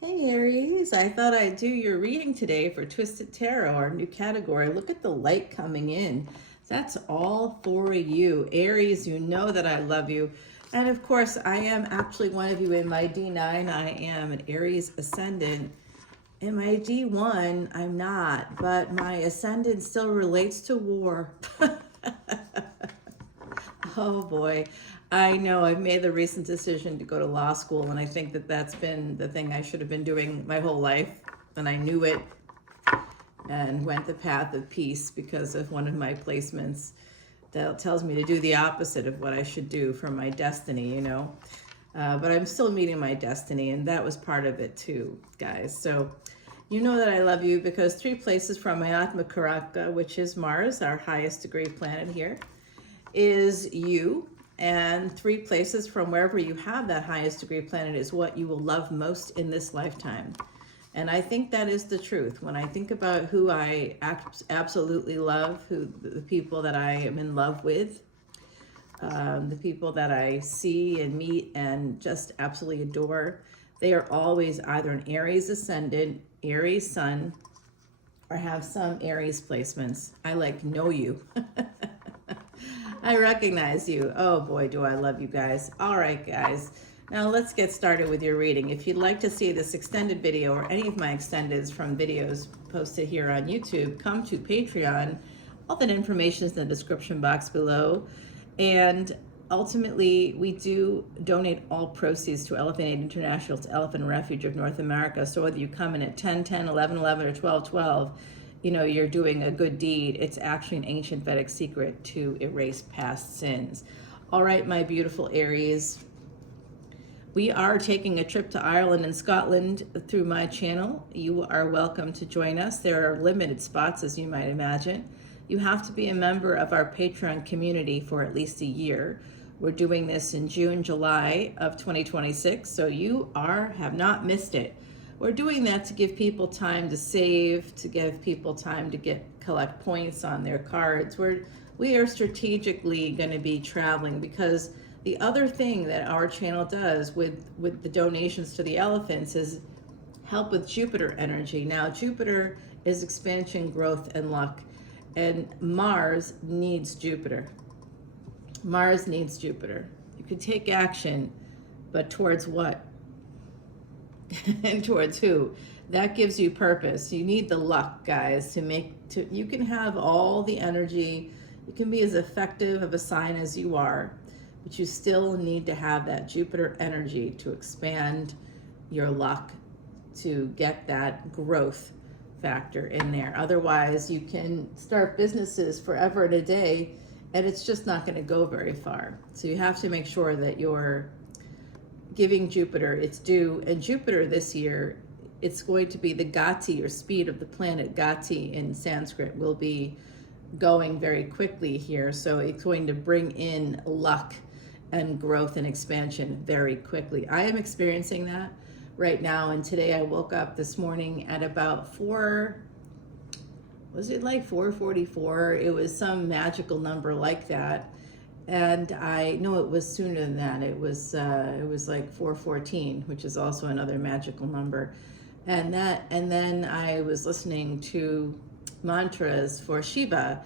Hey Aries, I thought I'd do your reading today for Twisted Tarot, our new category. Look at the light coming in. That's all for you. Aries, you know that I love you. And of course, I am actually one of you in my D9. I am an Aries Ascendant. In my D1, I'm not, but my Ascendant still relates to war. Oh boy. I know I've made the recent decision to go to law school, and I think that that's been the thing I should have been doing my whole life. And I knew it and went the path of peace because of one of my placements that tells me to do the opposite of what I should do for my destiny. But I'm still meeting my destiny, and that was part of it too, guys. So you know that I love you because 3 places from my Atma Karaka, which is Mars, our highest degree planet here, is you, and 3 places from wherever you have that highest degree planet is what you will love most in this lifetime. And I think that is the truth. When I think about who I absolutely love, who the people that I am in love with, the people that I see and meet and just absolutely adore, they are always either an Aries ascendant, Aries sun, or have some Aries placements. I know you. I recognize you. Oh boy, do I love you guys. All right, guys. Now let's get started with your reading. If you'd like to see this extended video or any of my extendeds from videos posted here on YouTube, come to Patreon. All that information is in the description box below. And ultimately, we do donate all proceeds to Elephant Aid International, to Elephant Refuge of North America. So whether you come in at 10, 10, 11, 11, or 12, 12, you're doing a good deed. It's actually an ancient Vedic secret to erase past sins. All right, my beautiful Aries. We are taking a trip to Ireland and Scotland through my channel. You are welcome to join us. There are limited spots, as you might imagine. You have to be a member of our Patreon community for at least a year. We're doing this in June, July of 2026, so you have not missed it. We're doing that to give people time to save, to give people time to collect points on their cards. We are strategically going to be traveling, because the other thing that our channel does with the donations to the elephants is help with Jupiter energy. Now, Jupiter is expansion, growth, and luck, and Mars needs Jupiter. Mars needs Jupiter. You can take action, but towards what? And towards who? That gives you purpose. You need the luck, guys, you can have all the energy. You can be as effective of a sign as you are, but you still need to have that Jupiter energy to expand your luck, to get that growth factor in there. Otherwise, you can start businesses forever and a day, and it's just not going to go very far. So you have to make sure that you're giving Jupiter its due. And Jupiter this year, it's going to be the gati, or speed of the planet. Gati in Sanskrit will be going very quickly here. So it's going to bring in luck and growth and expansion very quickly. I am experiencing that right now. And today I woke up this morning at about 4:44? It was some magical number like that. And I know it was sooner than that. It was like 4:14, which is also another magical number. And then I was listening to mantras for Shiva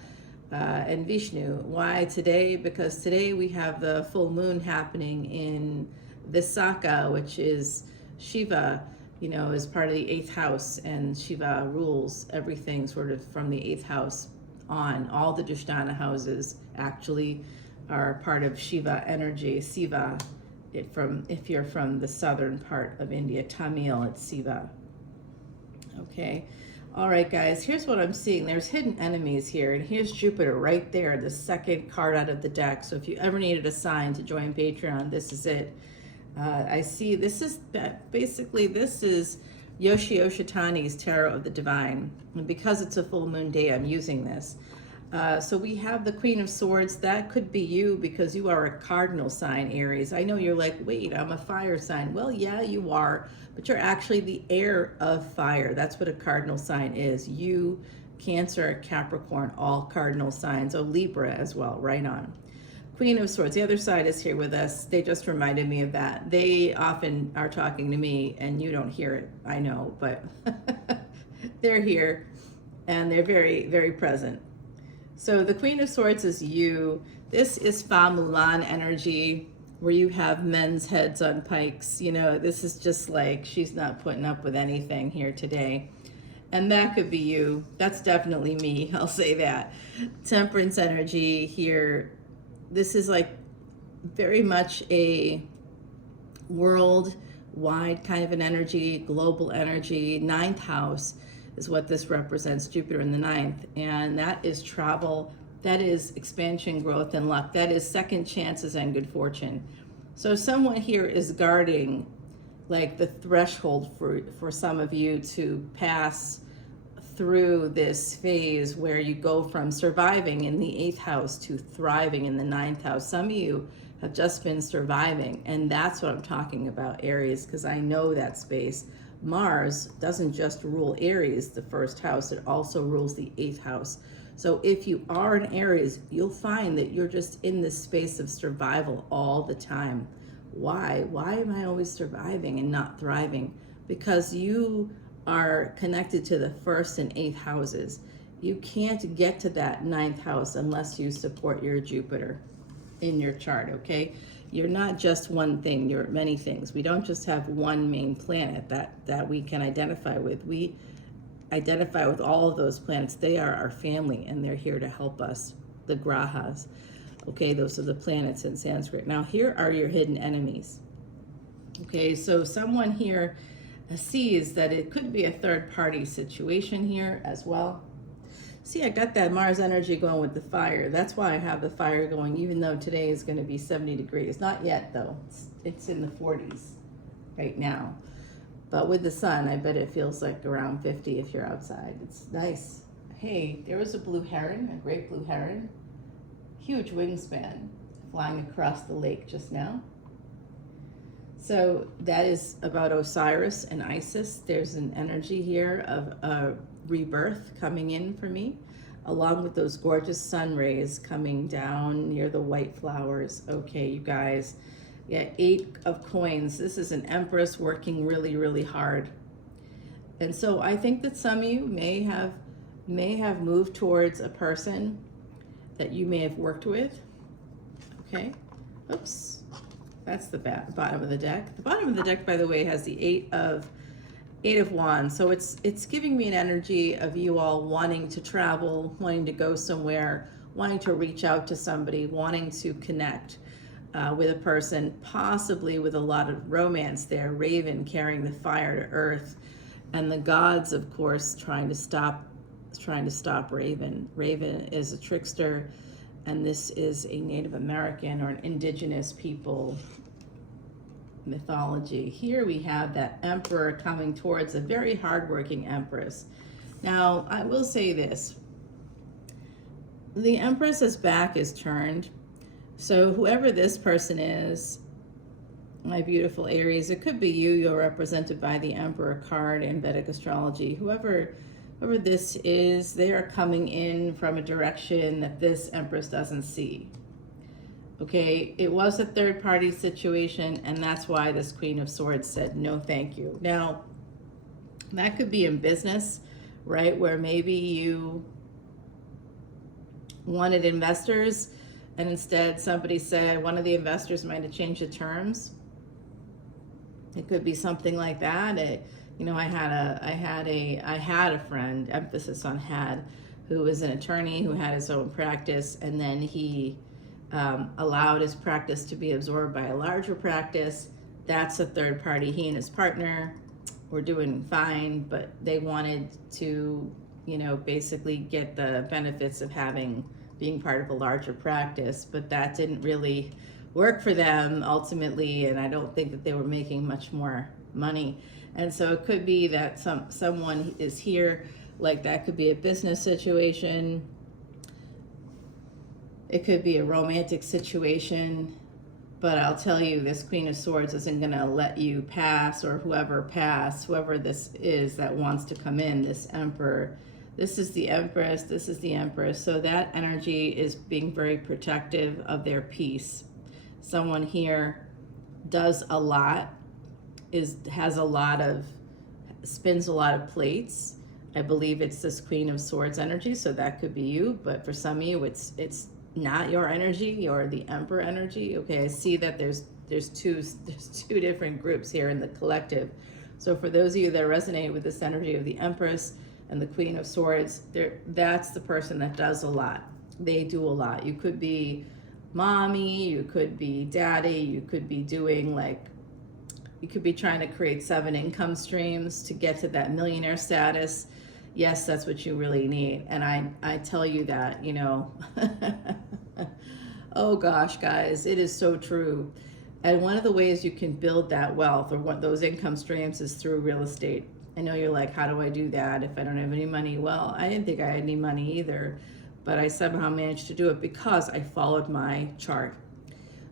and Vishnu. Why today? Because today we have the full moon happening in Visakha, which is Shiva, is part of the 8th house, and Shiva rules everything sort of from the 8th house on. All the Dushtana houses actually are part of Shiva energy. Siva, if you're from the southern part of India, Tamil, it's Siva. Okay. All right, guys, here's what I'm seeing. There's hidden enemies here, and here's Jupiter right there, the second card out of the deck. So if you ever needed a sign to join Patreon, this is it. I see this is Yoshi Oshitani's Tarot of the Divine. And because it's a full moon day, I'm using this. So we have the Queen of Swords. That could be you, because you are a cardinal sign, Aries. I know you're like, wait, I'm a fire sign. Well, yeah, you are, but you're actually the heir of fire. That's what a cardinal sign is. You, Cancer, Capricorn, all cardinal signs. Oh, Libra as well, right on. Queen of Swords, the other side is here with us. They just reminded me of that. They often are talking to me and you don't hear it, I know, but they're here and they're very, very present. So the Queen of Swords is you. This is Fa Mulan energy, where you have men's heads on pikes. You know, this is just like, she's not putting up with anything here today. And that could be you. That's definitely me, I'll say that. Temperance energy here. This is like very much a worldwide kind of an energy, global energy. Ninth house is what this represents, Jupiter in the ninth. And that is travel, that is expansion, growth, and luck. That is second chances and good fortune. So someone here is guarding like the threshold for some of you to pass through this phase where you go from surviving in the 8th house to thriving in the 9th house. Some of you have just been surviving, and that's what I'm talking about, Aries, because I know that space. Mars doesn't just rule Aries, the 1st house, it also rules the 8th house. So if you are an Aries, you'll find that you're just in this space of survival all the time. Why? Why am I always surviving and not thriving? Because you are connected to the 1st and 8th houses. You can't get to that 9th house unless you support your Jupiter in your chart, okay? You're not just one thing, you're many things. We don't just have one main planet that we can identify with. We identify with all of those planets. They are our family and they're here to help us, the grahas. Okay, those are the planets in Sanskrit. Now here are your hidden enemies. Okay, so someone here sees that it could be a third party situation here as well. See, I got that Mars energy going with the fire. That's why I have the fire going, even though today is going to be 70 degrees. Not yet, though. It's in the 40s right now. But with the sun, I bet it feels like around 50 if you're outside. It's nice. Hey, there was a blue heron, a great blue heron. Huge wingspan, flying across the lake just now. So that is about Osiris and Isis. There's an energy here of a rebirth coming in for me, along with those gorgeous sun rays coming down near the white flowers. Okay, you guys, yeah, 8 of coins. This is an empress working really, really hard. And so I think that some of you may have moved towards a person that you may have worked with. Okay, oops. That's the bottom of the deck. The bottom of the deck, by the way, has the 8 of Wands. So it's giving me an energy of you all wanting to travel, wanting to go somewhere, wanting to reach out to somebody, wanting to connect with a person, possibly with a lot of romance there. Raven carrying the fire to earth, and the gods, of course, trying to stop Raven. Raven is a trickster. And this is a Native American or an indigenous people mythology. Here we have that emperor coming towards a very hardworking empress. Now, I will say this. The empress's back is turned. So whoever this person is, my beautiful Aries, it could be you. You're represented by the Emperor card in Vedic Astrology. Whoever this is, they are coming in from a direction that this Empress doesn't see. Okay, it was a third party situation, and that's why this Queen of Swords said no thank you. Now, that could be in business, right, where maybe you wanted investors, and instead somebody said one of the investors might have changed the terms. It could be something like that. You know, I had a friend, emphasis on had, who was an attorney who had his own practice, and then he allowed his practice to be absorbed by a larger practice. That's a third party. He and his partner were doing fine, but they wanted to, you know, basically get the benefits of being part of a larger practice, but that didn't really work for them ultimately, and I don't think that they were making much more money. And so it could be that someone is here, like that could be a business situation. It could be a romantic situation. But I'll tell you, this Queen of Swords isn't going to let you pass, or whoever this is that wants to come in, this Emperor. This is the Empress, this is the Empress. So that energy is being very protective of their peace. Someone here does a lot, has a lot of, spins a lot of plates. I believe it's this Queen of Swords energy, so that could be you, but for some of you it's not your energy or the Emperor energy. Okay, I see that there's two different groups here in the collective. So for those of you that resonate with this energy of the Empress and the Queen of Swords, that's the person that does a lot. They do a lot. You could be mommy, you could be daddy, you could be doing like, you could be trying to create 7 income streams to get to that millionaire status. Yes, that's what you really need. And I tell you that, you know, oh gosh, guys, it is so true. And one of the ways you can build that wealth or what those income streams is through real estate. I know you're like, how do I do that if I don't have any money? Well, I didn't think I had any money either, but I somehow managed to do it because I followed my chart.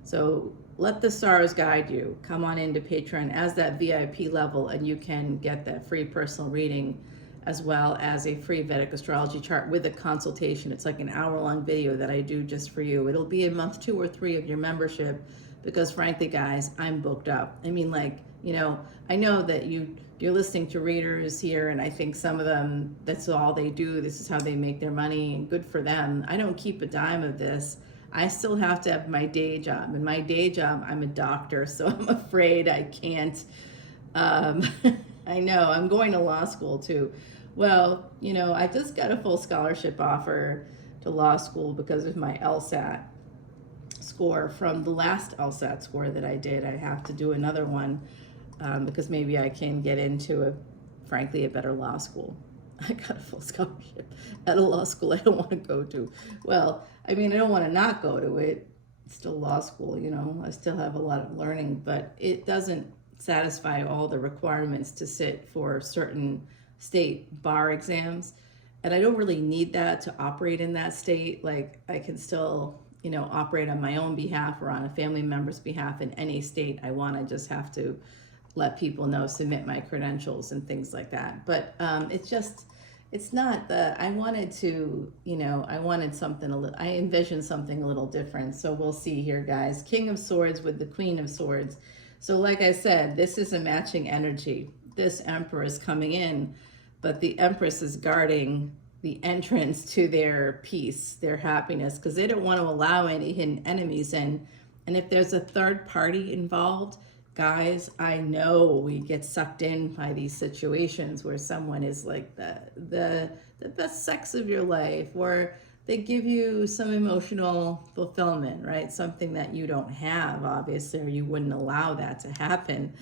So let the stars guide you. Come on into Patreon as that VIP level, and you can get that free personal reading as well as a free Vedic astrology chart with a consultation. It's like an hour-long video that I do just for you. It'll be in month 2 or 3 of your membership because frankly, guys, I'm booked up. I mean, like, you know, I know that you're listening to readers here, and I think some of them, that's all they do. This is how they make their money, and good for them. I don't keep a dime of this. I still have to have my day job. And my day job, I'm a doctor, so I'm afraid I can't. I know, I'm going to law school too. Well, you know, I just got a full scholarship offer to law school because of my LSAT score from the last LSAT score that I did. I have to do another one because maybe I can get into, frankly, a better law school. I got a full scholarship at a law school I don't want to go to. Well, I mean, I don't want to not go to it. It's still law school, you know. I still have a lot of learning, but it doesn't satisfy all the requirements to sit for certain state bar exams. And I don't really need that to operate in that state. Like, I can still, you know, operate on my own behalf or on a family member's behalf in any state I want. I just have to let people know, submit my credentials and things like that. But it's not the, I wanted to, you know, I wanted something a little, I envisioned something a little different. So we'll see here, guys. King of Swords with the Queen of Swords. So like I said, this is a matching energy. This Emperor is coming in, but the Empress is guarding the entrance to their peace, their happiness, because they don't want to allow any hidden enemies in. And if there's a third party involved, guys, I know we get sucked in by these situations where someone is like the best sex of your life, or they give you some emotional fulfillment, right? Something that you don't have, obviously, or you wouldn't allow that to happen.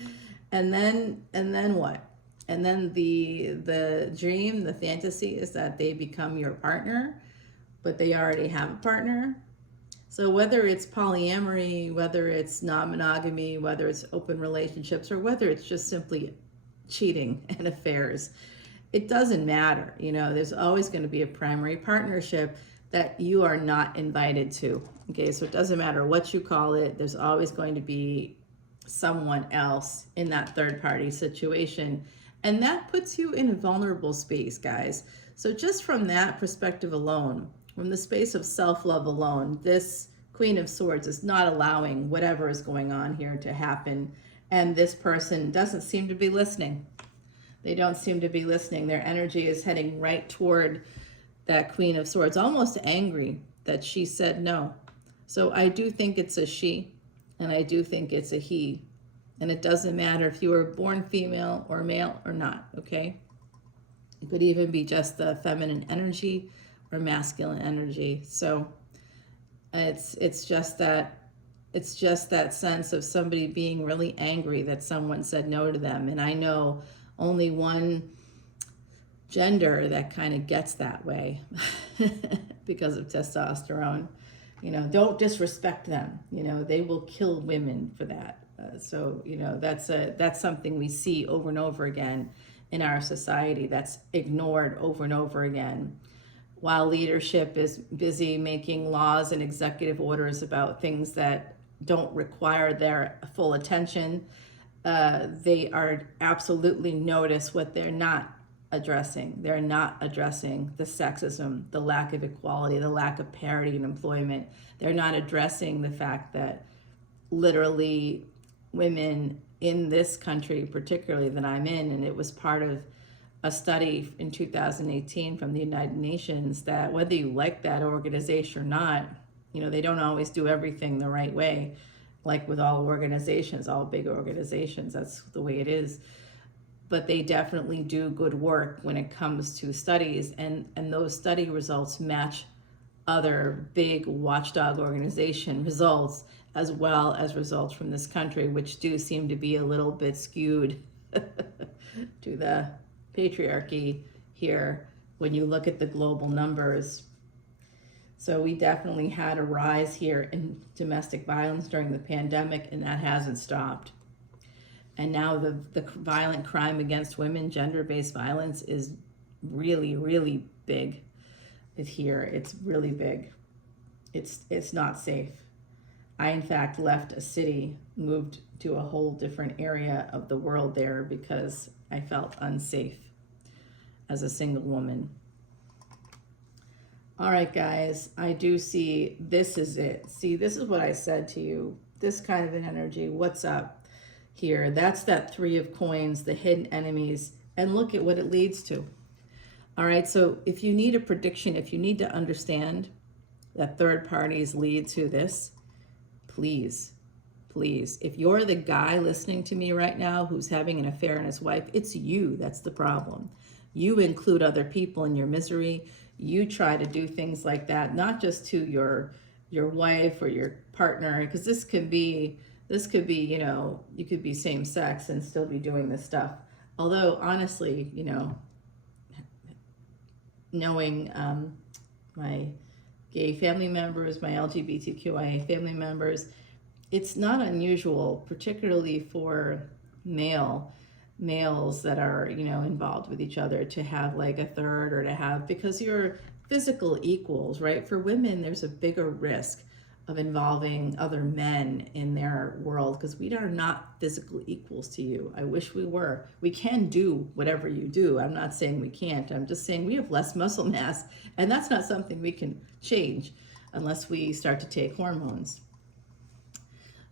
And then what? And then the dream, the fantasy is that they become your partner, but they already have a partner. So whether it's polyamory, whether it's non-monogamy, whether it's open relationships, or whether it's just simply cheating and affairs, it doesn't matter. You know, there's always going to be a primary partnership that you are not invited to. Okay, so it doesn't matter what you call it. There's always going to be someone else in that third party situation. And that puts you in a vulnerable space, guys. So just from that perspective alone, from the space of self-love alone, this Queen of Swords is not allowing whatever is going on here to happen. And this person doesn't seem to be listening. They don't seem to be listening. Their energy is heading right toward that Queen of Swords, almost angry that she said no. So I do think it's a she, and I do think it's a he. And it doesn't matter if you were born female or male or not, okay? It could even be just the feminine energy or masculine energy. So it's just that sense of somebody being really angry that someone said no to them. And I know only one gender that kind of gets that way because of testosterone. You know, don't disrespect them. You know, they will kill women for that. So, you know, that's something we see over and over again in our society that's ignored over and over again. While leadership is busy making laws and executive orders about things that don't require their full attention, they are absolutely notice what they're not addressing. They're not addressing the sexism, the lack of equality, the lack of parity in employment. They're not addressing the fact that literally women in this country, particularly that I'm in, and it was part of a study in 2018 from the United Nations, that whether you like that organization or not, you know, they don't always do everything the right way, like with all organizations, all big organizations, that's the way it is. But they definitely do good work when it comes to studies, and those study results match other big watchdog organization results, as well as results from this country, which do seem to be a little bit skewed to the patriarchy here when you look at the global numbers. So we definitely had a rise here in domestic violence during the pandemic, and that hasn't stopped. And now the violent crime against women, gender-based violence, is really, really big here. It's really big. It's not safe. I, in fact, left a city, moved to a whole different area of the world there because I felt unsafe as a single woman. All right, guys, I do see this is it. See, this is what I said to you. This kind of an energy. What's up here? That's that Three of Coins, the hidden enemies, and look at what it leads to. All right, so if you need a prediction, if you need to understand that third parties lead to this, please, if you're the guy listening to me right now who's having an affair on his wife, it's you that's the problem. You include other people in your misery. You try to do things like that, not just to your wife or your partner, because this could be, you know, you could be same sex and still be doing this stuff. Although, honestly, you know, knowing my gay family members, my LGBTQIA family members, it's not unusual, particularly for males that are, you know, involved with each other, to have like a third, or to have, because you're physical equals, right? For women, there's a bigger risk of involving other men in their world because we are not physical equals to you. I wish we were. We can do whatever you do. I'm not saying we can't. I'm just saying we have less muscle mass, and that's not something we can change unless we start to take hormones.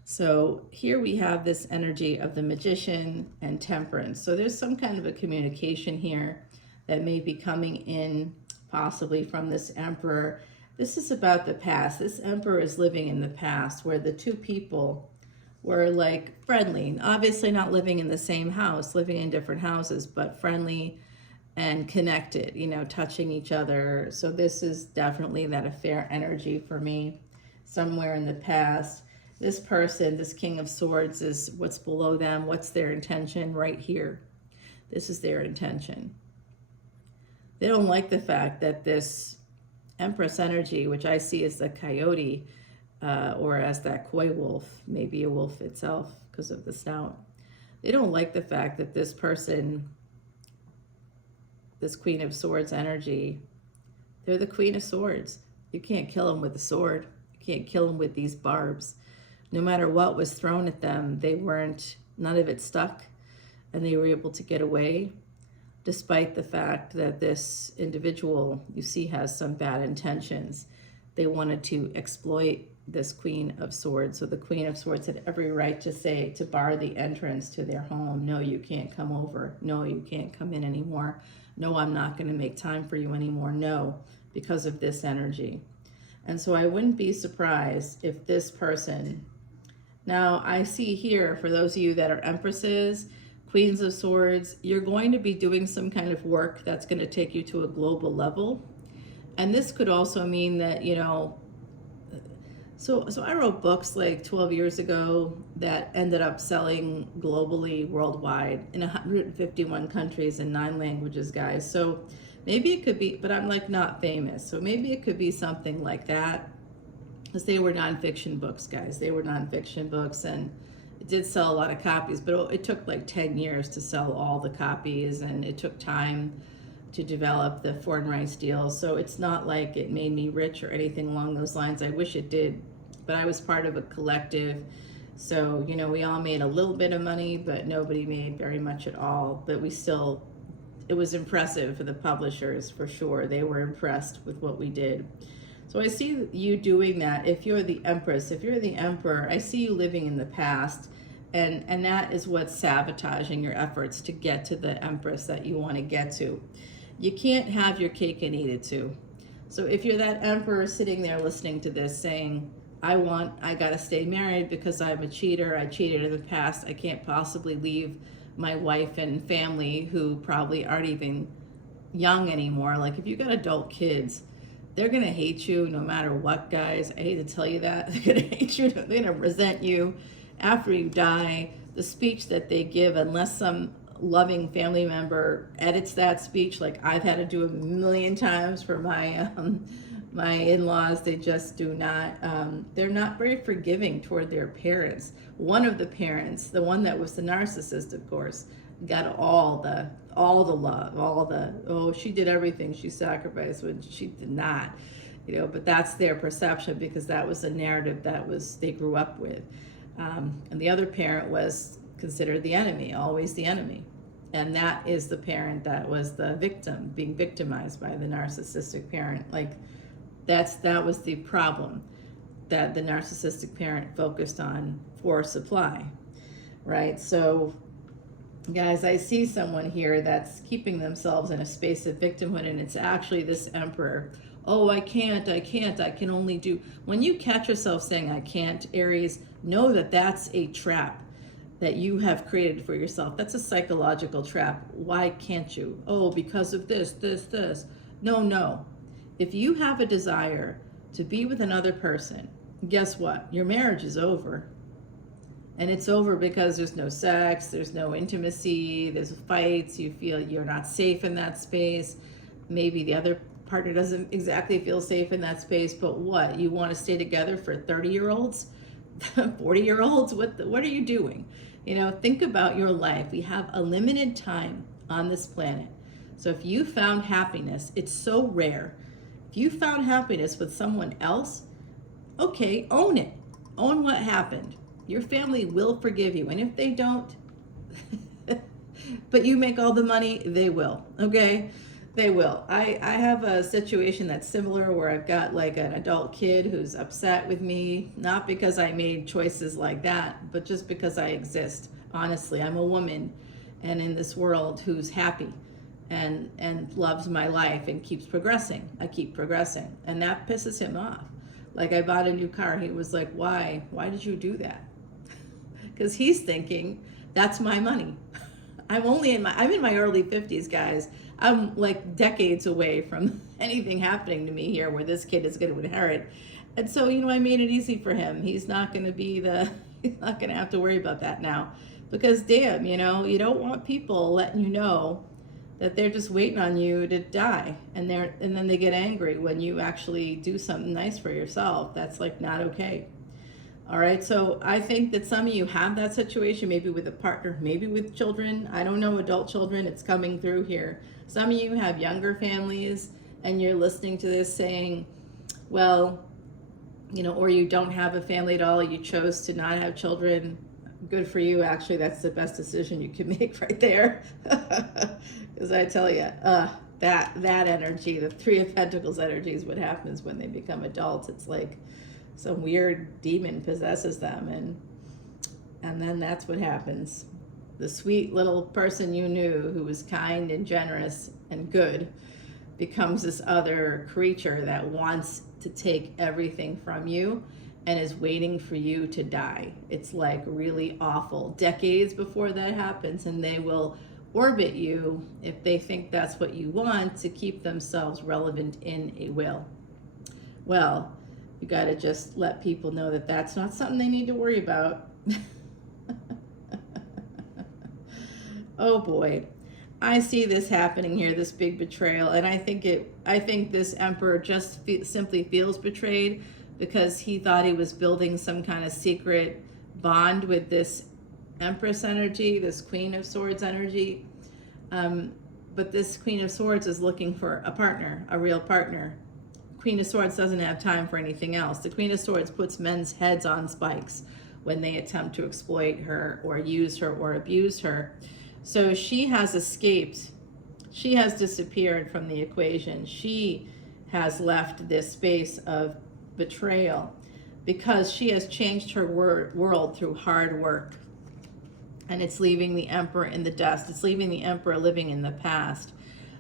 So here we have this energy of the Magician and Temperance. So there's some kind of a communication here that may be coming in, possibly from this Emperor. This is about the past. This Emperor is living in the past, where the two people were like friendly, obviously not living in the same house, living in different houses, but friendly and connected, you know, touching each other. So this is definitely that affair energy for me, somewhere in the past. This person, this King of Swords, is what's below them. What's their intention right here? This is their intention. They don't like the fact that this Empress energy, which I see as the coyote, or as that coy wolf, maybe a wolf itself because of the snout. They don't like the fact that this person, this Queen of Swords energy, they're the Queen of Swords. You can't kill them with a sword. You can't kill them with these barbs. No matter what was thrown at them, none of it stuck, and they were able to get away, despite the fact that this individual, you see, has some bad intentions. They wanted to exploit this Queen of Swords. So the Queen of Swords had every right to say, to bar the entrance to their home. No, you can't come over. No, you can't come in anymore. No, I'm not going to make time for you anymore. No, because of this energy. And so I wouldn't be surprised if this person, now I see here, for those of you that are Empresses, Queens of Swords, you're going to be doing some kind of work that's going to take you to a global level. And this could also mean that, you know, so I wrote books like 12 years ago that ended up selling globally, worldwide, in 151 countries and 9 languages, guys. So maybe it could be, but I'm like not famous. So maybe it could be something like that, because they were nonfiction books, guys. They were nonfiction books, and it did sell a lot of copies, but it took like 10 years to sell all the copies, and it took time to develop the foreign rights deals. So it's not like it made me rich or anything along those lines. I wish it did, but I was part of a collective. So, you know, we all made a little bit of money, but nobody made very much at all. But we still was impressive for the publishers, for sure. They were impressed with what we did. So I see you doing that. If you're the Empress, if you're the Emperor, I see you living in the past, and that is what's sabotaging your efforts to get to the Empress that you want to get to. You can't have your cake and eat it too. So if you're that Emperor sitting there listening to this saying, I gotta stay married because I'm a cheater, I cheated in the past, I can't possibly leave my wife and family who probably aren't even young anymore. Like if you got adult kids, they're gonna hate you no matter what, guys. I hate to tell you that. They're gonna hate you, they're gonna resent you after you die. The speech that they give, unless some loving family member edits that speech, like I've had to do a million times for my my in-laws, they just do not, they're not very forgiving toward their parents. One of the parents, the one that was the narcissist, of course, got all the love, oh, she did everything, she sacrificed, when she did not, but that's their perception, because that was the narrative they grew up with. And the other parent was considered the enemy, always the enemy. And that is the parent that was the victim, being victimized by the narcissistic parent. Like that was the problem that the narcissistic parent focused on for supply, right? So guys, I see someone here that's keeping themselves in a space of victimhood, and it's actually this Emperor. Oh, I can only do. When you catch yourself saying I can't, Aries, know that that's a trap that you have created for yourself. That's a psychological trap. Why can't you? Oh, because of this. No. If you have a desire to be with another person, guess what? Your marriage is over. And it's over because there's no sex, there's no intimacy, there's fights, you feel you're not safe in that space. Maybe the other partner doesn't exactly feel safe in that space, but what? You want to stay together for 30-year-olds? 40-year-olds? What are you doing? Think about your life. We have a limited time on this planet. So if you found happiness, it's so rare. If you found happiness with someone else, okay, own it. Own what happened. Your family will forgive you. And if they don't, but you make all the money, they will, okay? They will. I have a situation that's similar where I've got like an adult kid who's upset with me, not because I made choices like that, but just because I exist. Honestly, I'm a woman and in this world who's happy and loves my life and keeps progressing. I keep progressing, and that pisses him off. Like I bought a new car. He was like, why did you do that? Because he's thinking that's my money. I'm in my early 50s, guys. I'm like decades away from anything happening to me here where this kid is going to inherit. And so, I made it easy for him. He's not going to have to worry about that now, because damn, you don't want people letting you know that they're just waiting on you to die. And then they get angry when you actually do something nice for yourself. That's like not okay. All right, so I think that some of you have that situation, maybe with a partner, maybe with children. I don't know, adult children, it's coming through here. Some of you have younger families and you're listening to this saying, well, or you don't have a family at all, you chose to not have children. Good for you, actually, that's the best decision you can make right there. Because I tell you, that energy, the Three of Pentacles energy is what happens when they become adults. It's like some weird demon possesses them, and then that's what happens. The sweet little person you knew who was kind and generous and good becomes this other creature that wants to take everything from you and is waiting for you to die. It's like really awful. Decades before that happens, and they will orbit you if they think that's what you want to keep themselves relevant in a will. Well, you got to just let people know that that's not something they need to worry about. Oh boy, I see this happening here, this big betrayal, and I think this Emperor just simply feels betrayed because he thought he was building some kind of secret bond with this Empress energy, this Queen of Swords energy. But this Queen of Swords is looking for a partner, a real partner. Queen of Swords doesn't have time for anything else. The Queen of Swords puts men's heads on spikes when they attempt to exploit her or use her or abuse her. So she has escaped she has disappeared from the equation. She has left this space of betrayal because she has changed her world through hard work. And it's leaving the Emperor in the dust. It's leaving the Emperor living in the past.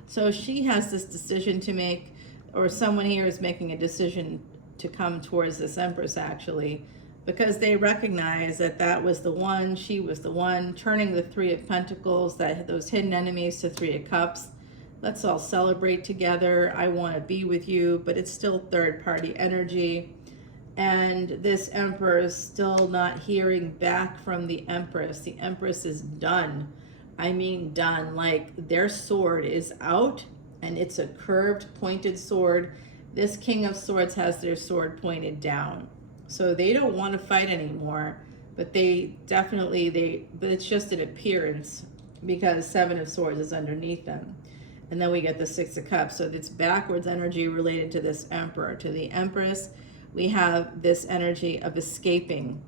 So she has this decision to make, or someone here is making a decision to come towards this Empress actually, because they recognize that that was the one, she was the one, turning the Three of Pentacles, that those hidden enemies, to Three of Cups. Let's all celebrate together. I want to be with you, but it's still third party energy. And this Emperor is still not hearing back from the Empress. The Empress is done. I mean done. Like, their sword is out, and it's a curved, pointed sword. This King of Swords has their sword pointed down. So they don't want to fight anymore, but they definitely, but it's just an appearance because Seven of Swords is underneath them. And then we get the Six of Cups. So it's backwards energy related to this Emperor. To the Empress, we have this energy of escaping,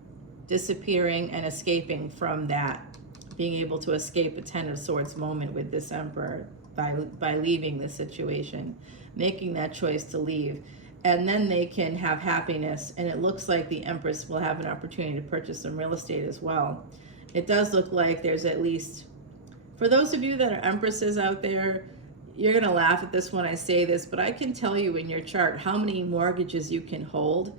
disappearing and escaping from that, being able to escape a Ten of Swords moment with this Emperor by leaving the situation, making that choice to leave. And then they can have happiness, and it looks like the Empress will have an opportunity to purchase some real estate as well. It does look like there's at least, for those of you that are Empresses out there, you're going to laugh at this when I say this, but I can tell you in your chart how many mortgages you can hold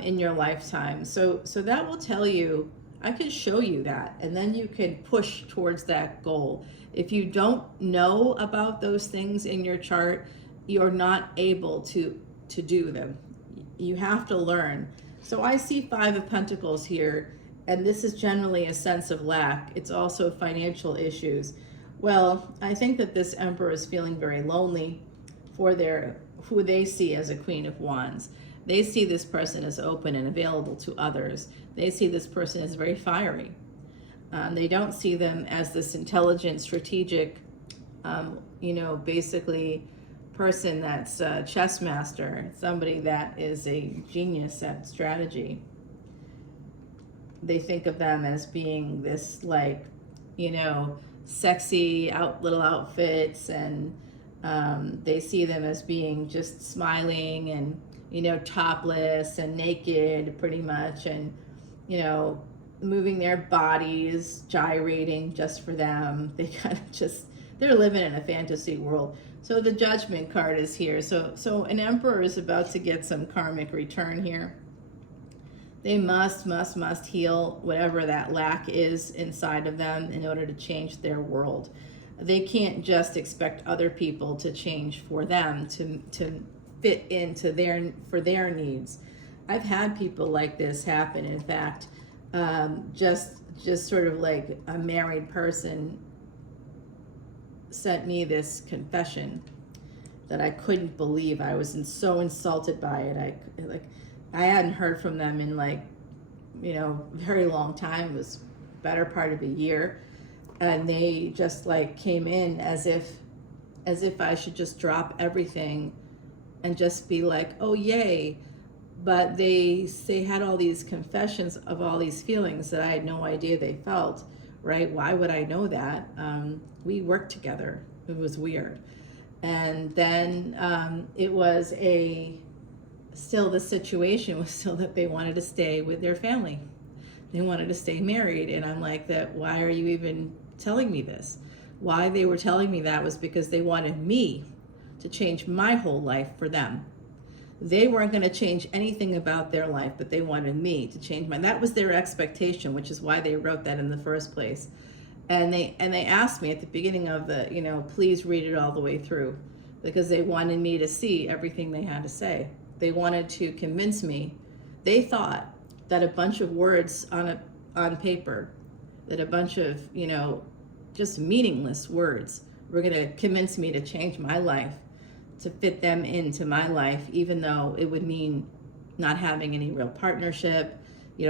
in your lifetime. So that will tell you, I can show you that, and then you can push towards that goal. If you don't know about those things in your chart, you're not able to do them. You have to learn. So I see Five of Pentacles here, and this is generally a sense of lack. It's also financial issues. Well, I think that this Emperor is feeling very lonely for who they see as a Queen of Wands. They see this person as open and available to others. They see this person as very fiery. They don't see them as this intelligent, strategic, basically person that's a chess master, somebody that is a genius at strategy. They think of them as being this, like, sexy little outfits, and they see them as being just smiling and topless and naked pretty much, and moving their bodies, gyrating just for them. They kind of they're living in a fantasy world. So the Judgment card is here. So an Emperor is about to get some karmic return here. They must heal whatever that lack is inside of them in order to change their world. They can't just expect other people to change for them, to fit into their needs. I've had people like this happen. In fact, just sort of like a married person sent me this confession that I couldn't believe. I was so insulted by it. I hadn't heard from them in a very long time. It was better part of a year, and they just came in as if I should just drop everything and just be like, oh yay. But they had all these confessions of all these feelings that I had no idea they felt. Right? Why would I know that? We worked together. It was weird. And then the situation was still that they wanted to stay with their family. They wanted to stay married. And I'm like, why are you even telling me this? Why they were telling me that was because they wanted me to change my whole life for them. They weren't going to change anything about their life, but they wanted me to change mine. That was their expectation, which is why they wrote that in the first place. And they asked me at the beginning of the, please read it all the way through, because they wanted me to see everything they had to say. They wanted to convince me. They thought that a bunch of words on paper, that a bunch of, just meaningless words were going to convince me to change my life, to fit them into my life, even though it would mean not having any real partnership.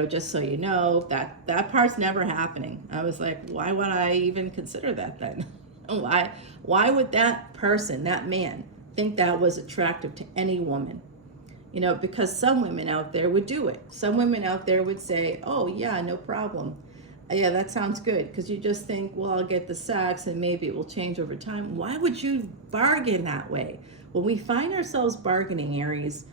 Just so you know, that part's never happening. I was like, why would I even consider that then? Why would that person, that man, think that was attractive to any woman? Because some women out there would do it. Some women out there would say, oh yeah, no problem. Yeah, that sounds good, because you just think, well, I'll get the sex and maybe it will change over time. Why would you bargain that way? When we find ourselves bargaining, Aries,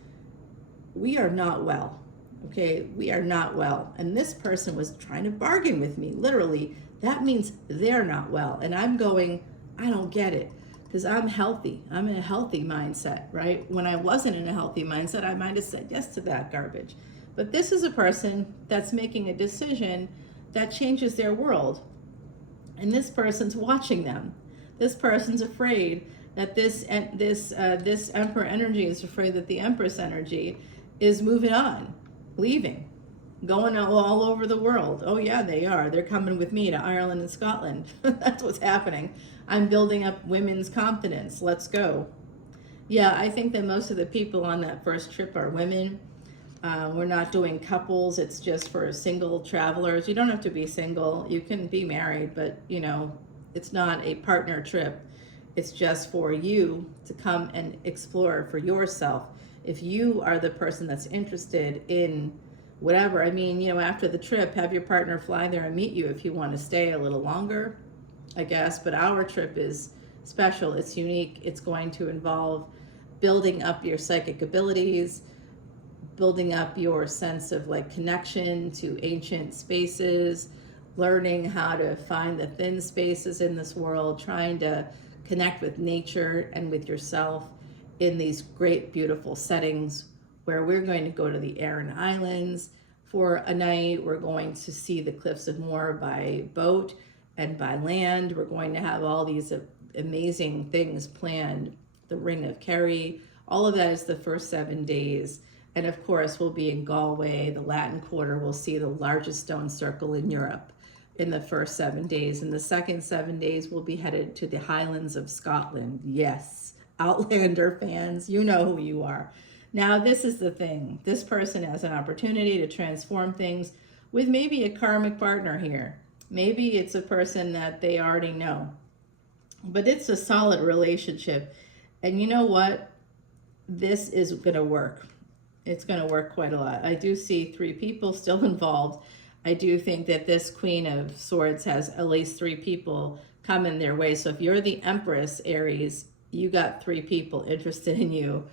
we are not well. Okay, we are not well. And this person was trying to bargain with me, literally. That means they're not well. And I'm going, I don't get it, because I'm healthy. I'm in a healthy mindset, right? When I wasn't in a healthy mindset, I might have said yes to that garbage. But this is a person that's making a decision that changes their world. And this person's watching them. This person's afraid that this Emperor energy is afraid that the Empress energy is moving on, leaving, going all over the world. Oh yeah, they are. They're coming with me to Ireland and Scotland. That's what's happening. I'm building up women's confidence. Let's go. Yeah, I think that most of the people on that first trip are women. We're not doing couples. It's just for single travelers. You don't have to be single. You can be married, but you know, it's not a partner trip. It's just for you to come and explore for yourself. If you are the person that's interested in whatever, I mean, you know, after the trip, have your partner fly there and meet you if you want to stay a little longer, I guess. But our trip is special. It's unique. It's going to involve building up your psychic abilities, building up your sense of like connection to ancient spaces, learning how to find the thin spaces in this world, trying to connect with nature and with yourself in these great, beautiful settings where we're going to go to the Aran Islands for a night. We're going to see the Cliffs of Moher by boat and by land. We're going to have all these amazing things planned. The Ring of Kerry, all of that is the first 7 days. And of course, we'll be in Galway, the Latin Quarter. We'll see the largest stone circle in Europe in the first 7 days. In the second 7 days, we'll be headed to the Highlands of Scotland. Yes, Outlander fans, you know who you are. Now, this is the thing. This person has an opportunity to transform things with maybe a karmic partner here. Maybe it's a person that they already know. But it's a solid relationship. And you know what? This is going to work. It's going to work quite a lot. I do see 3 people still involved. I do think that this Queen of Swords has at least 3 people coming their way. So if you're the Empress, Aries, you got 3 people interested in you.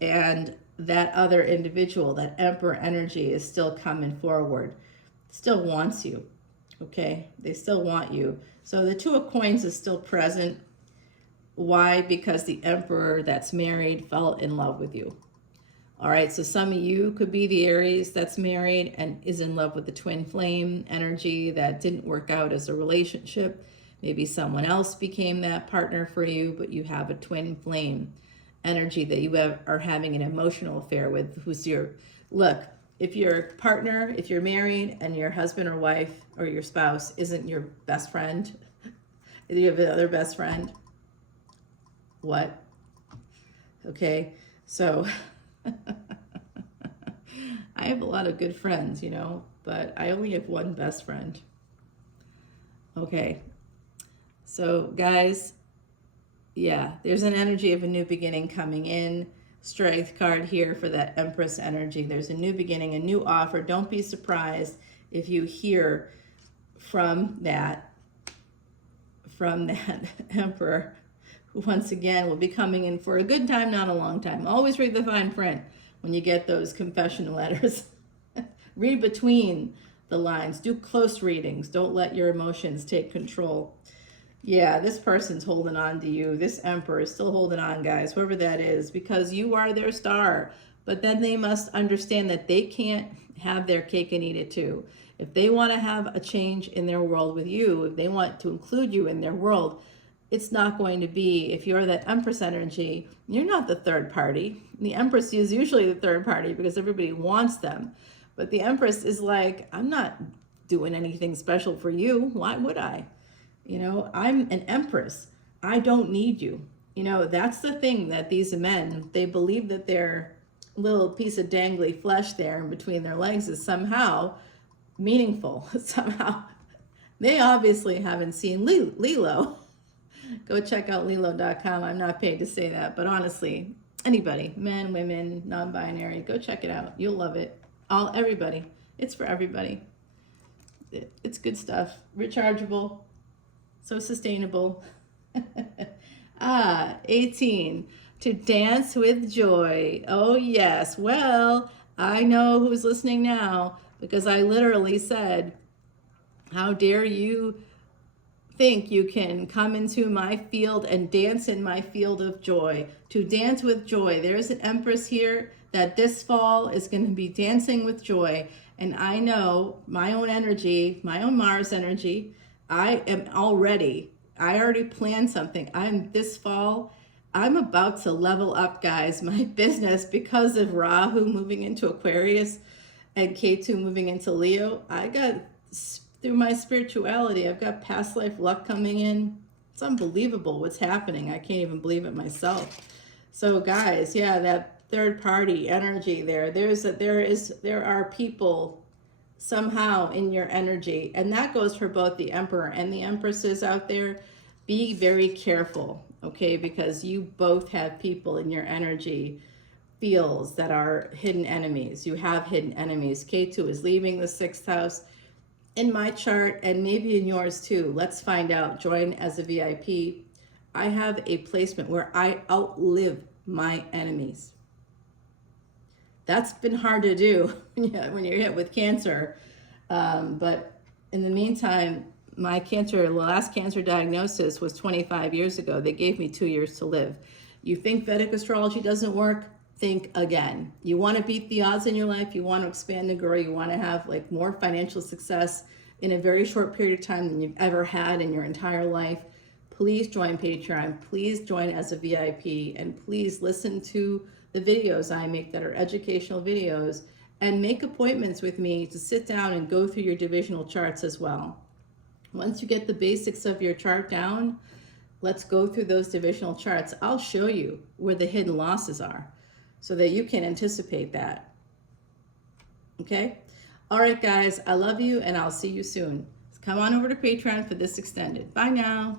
And that other individual, that Emperor energy, is still coming forward, still wants you. Okay? They still want you. So the 2 of Coins is still present. Why? Because the Emperor that's married fell in love with you. All right, so some of you could be the Aries that's married and is in love with the twin flame energy that didn't work out as a relationship. Maybe someone else became that partner for you, but you have a twin flame energy that you are having an emotional affair with. Who's your, look, if your partner, if you're married and your husband or wife or your spouse isn't your best friend, do you have another best friend? What? Okay, so I have a lot of good friends, you know, but I only have one best friend. Okay, so guys, yeah, there's an energy of a new beginning coming in. Strength card here for that Empress energy. There's a new beginning, a new offer. Don't be surprised if you hear from that Emperor, who once again will be coming in for a good time, not a long time. Always read the fine print when you get those confession letters. Read between the lines. Do close readings. Don't let your emotions take control. Yeah, this person's holding on to you. This Emperor is still holding on, guys, whoever that is, because you are their star. But then they must understand that they can't have their cake and eat it too. If they want to have a change in their world with you, if they want to include you in their world, it's not going to be, if you're that Empress energy, you're not the third party. The Empress is usually the third party because everybody wants them. But the Empress is like, I'm not doing anything special for you. Why would I? You know, I'm an Empress. I don't need you. You know, that's the thing that these men, they believe that their little piece of dangly flesh there in between their legs is somehow meaningful. Somehow. They obviously haven't seen Lilo. Go check out lilo.com. I'm not paid to say that, but honestly, anybody, men, women, non-binary, go check it out. You'll love it. Everybody. It's for everybody. It's good stuff. Rechargeable. So sustainable. 18. To dance with joy. Oh, yes. Well, I know who's listening now because I literally said, how dare you think you can come into my field and dance in my field of joy. To dance with joy. There's an Empress here that this fall is going to be dancing with joy. And I know my own energy, my own Mars energy, I already planned something. This fall, I'm about to level up, guys, my business because of Rahu moving into Aquarius and Ketu moving into Leo. Through my spirituality, I've got past life luck coming in. It's unbelievable what's happening. I can't even believe it myself. So guys, yeah, that third party energy there. There are people somehow in your energy, and that goes for both the Emperor and the Empresses out there. Be very careful, okay? Because you both have people in your energy fields that are hidden enemies. You have hidden enemies. Ketu is leaving the 6th house. In my chart, and maybe in yours too, let's find out. Join as a VIP. I have a placement where I outlive my enemies. That's been hard to do when you're hit with cancer. But in the meantime, my last cancer diagnosis was 25 years ago. They gave me 2 years to live. You think Vedic astrology doesn't work? Think again. You want to beat the odds in your life. You want to expand and grow. You want to have like more financial success in a very short period of time than you've ever had in your entire life. Please join Patreon. Please join as a VIP, and please listen to the videos I make that are educational videos, and make appointments with me to sit down and go through your divisional charts as well. Once you get the basics of your chart down, let's go through those divisional charts. I'll show you where the hidden losses are, so that you can anticipate that. Okay? All right, guys, I love you, and I'll see you soon. Come on over to Patreon for this extended. Bye now.